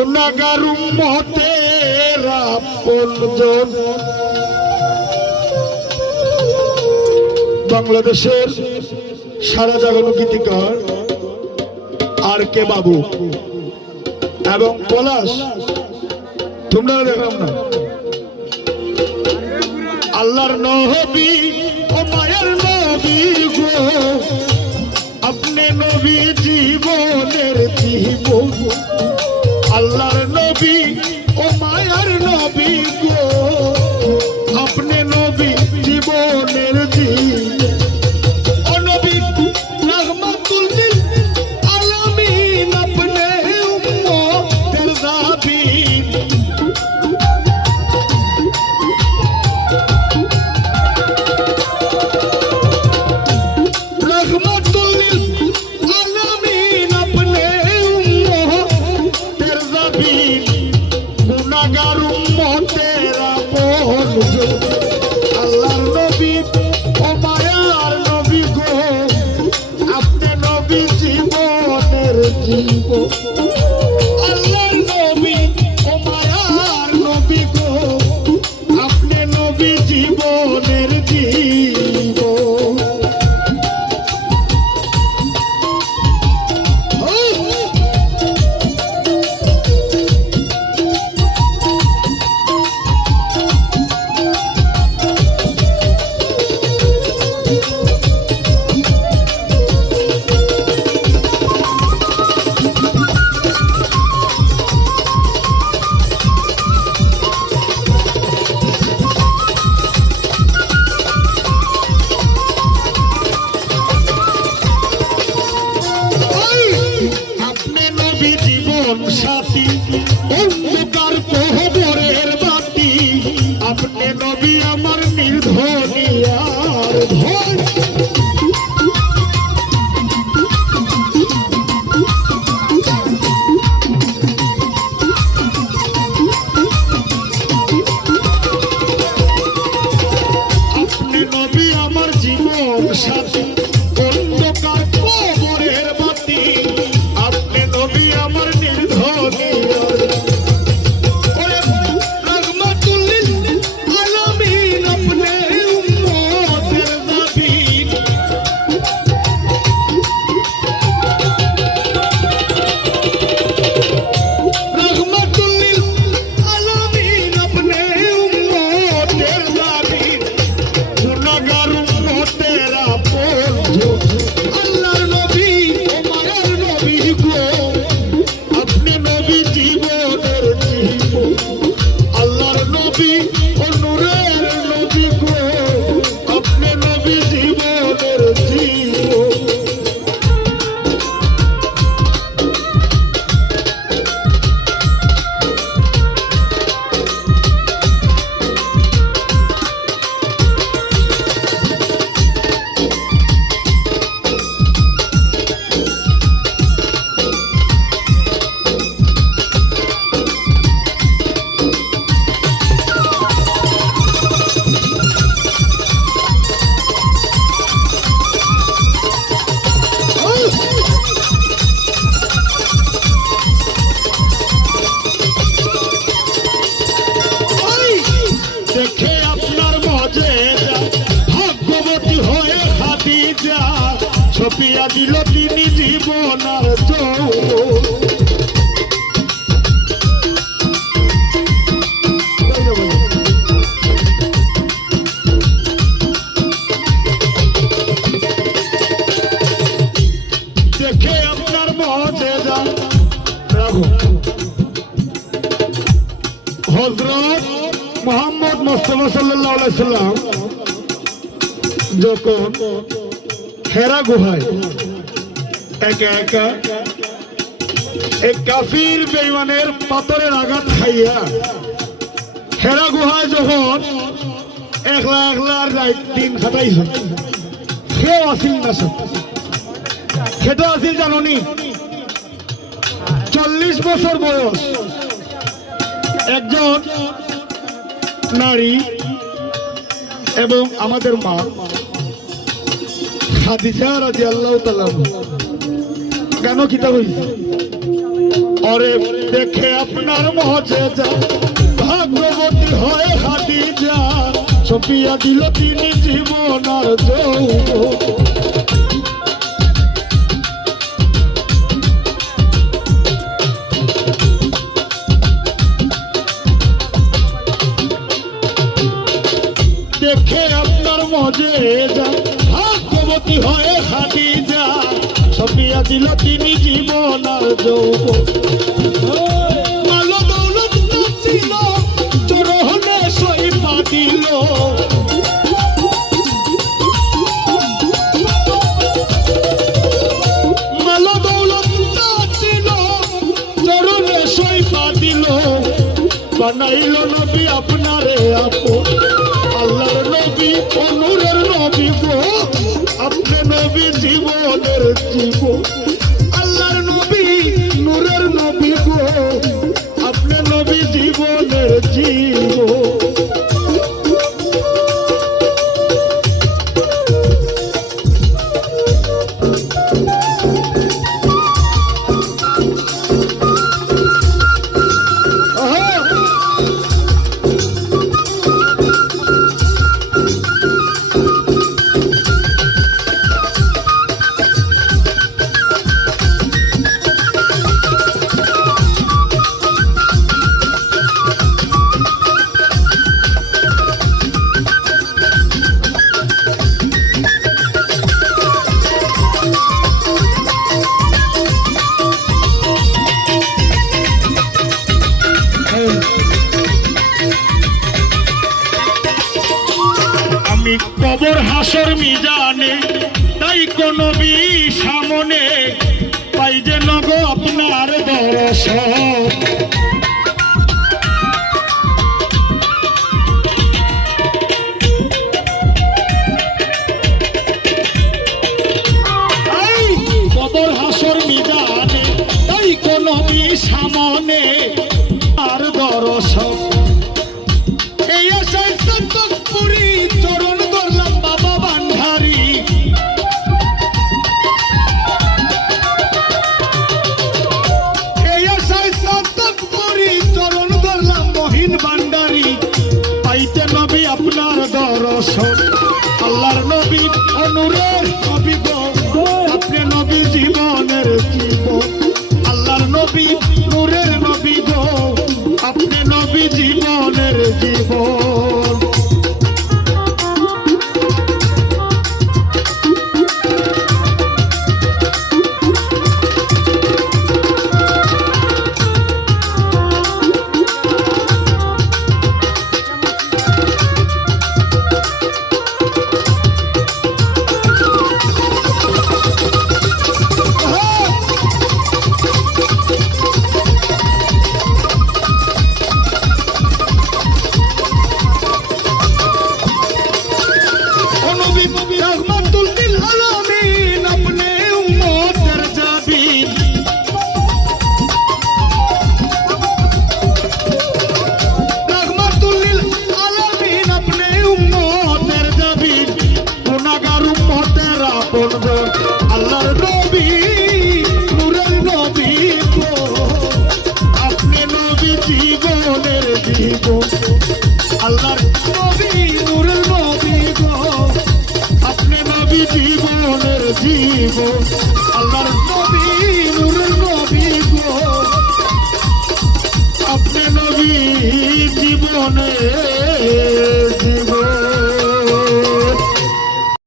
গুণাগার আপনজন বাংলাদেশের সারা জাগানো গীতিকার আর কে বাবু এবং পলাশ, তোমরা দেখলাম না। আল্লাহর নবী ও মায়ের নবী গো, আপনি নবী জীবনের জীবন। Thank you. হয়ে খাদিজা ছপিয়া দিল তিনি জীবন আর দেখে আপনার মজে যা হজরত মোহাম্মদ মোস্তফা সাল্লাহ সাল্লাম যখন হেরা গুহায়। একা একা এই কাফির বেইমানের পাথরের আঘাত খাইয়া হেরা গুহায় যখন একলা একলা রাত দিন খাটাইছে সেও আসিল না সব সেটা আসিল জাননি, চল্লিশ বছর বয়স। একজন নারী এবং আমাদের মা খাদিজা রাজি আল্লাহ কেন কিতা হইছে? অরে দেখে আপনার মজে যা। ভাগ্যবতী হয়ে যা সপিয়া দিল তিনি জীবন আর দেখে আপনার মজে যা। ভাগ্যবতী হয়ে হাঁটি যা। সপিয়া দিল তিনি জীবন আর যৌব মালো মালো বানাইল নবী আপনারে আপো জীবনের জীব কবর হাসর মিজানে তাই কোনো সামনে পাই যে নগ আপনার দর্শন জীবন আল্লাহর